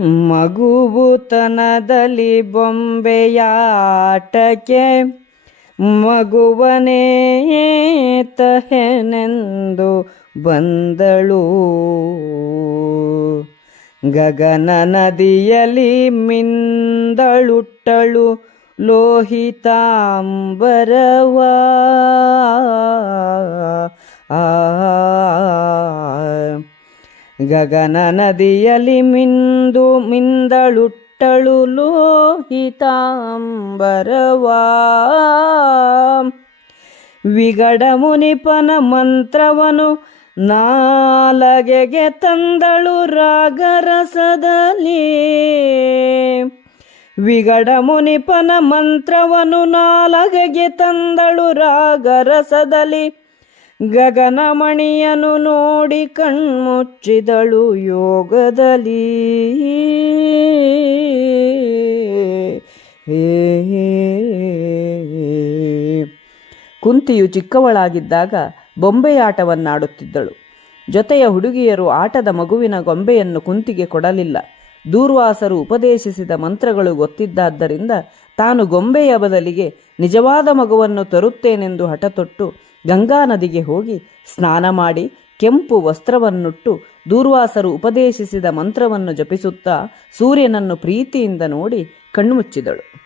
ಮಗುಬುತನದಲ್ಲಿ ಬೊಂಬೆಯಾಟಕ್ಕೆ ಮಗುವನೇ ತಹೆನೆಂದು ಬಂದಳು. ಗಗನ ನದಿಯಲ್ಲಿ ಮಿಂದಳುಟ್ಟಳು ಲೋಹಿತಾಂಬರವ ಗಗನ ನದಿಯಲಿ ಮಿಂದು ಮಿಂದಳುಟ್ಟಳು ಲೋಹಿತಾಂಬರವಾ. ವಿಗಡ ಮುನಿಪನ ಮಂತ್ರವನು ನಾಲಗೆಗೆ ತಂದಳು ರಾಗರಸದಲ್ಲಿ. ವಿಗಡ ಮುನಿಪನ ಮಂತ್ರವನು ನಾಲಗೆಗೆ ತಂದಳು ರಾಗರಸದಲ್ಲಿ. ಗಗನಮಣಿಯನು ನೋಡಿ ಕಣ್ಮುಚ್ಚಿದಳು ಯೋಗದಲ್ಲಿ. ಕುಂತಿಯು ಚಿಕ್ಕವಳಾಗಿದ್ದಾಗ ಬೊಂಬೆಯಾಟವನ್ನಾಡುತ್ತಿದ್ದಳು. ಜೊತೆಯ ಹುಡುಗಿಯರು ಆಟದ ಮಗುವಿನ ಗೊಂಬೆಯನ್ನು ಕುಂತಿಗೆ ಕೊಡಲಿಲ್ಲ. ದೂರ್ವಾಸರು ಉಪದೇಶಿಸಿದ ಮಂತ್ರಗಳು ಗೊತ್ತಿದ್ದಾದ್ದರಿಂದ ತಾನು ಗೊಂಬೆಯ ಬದಲಿಗೆ ನಿಜವಾದ ಮಗುವನ್ನು ತರುತ್ತೇನೆಂದು ಹಠತೊಟ್ಟು ಗಂಗಾ ನದಿಗೆ ಹೋಗಿ ಸ್ನಾನ ಮಾಡಿ ಕೆಂಪು ವಸ್ತ್ರವನ್ನುಟ್ಟು ದೂರ್ವಾಸರು ಉಪದೇಶಿಸಿದ ಮಂತ್ರವನ್ನು ಜಪಿಸುತ್ತಾ ಸೂರ್ಯನನ್ನು ಪ್ರೀತಿಯಿಂದ ನೋಡಿ ಕಣ್ಮುಚ್ಚಿದಳು.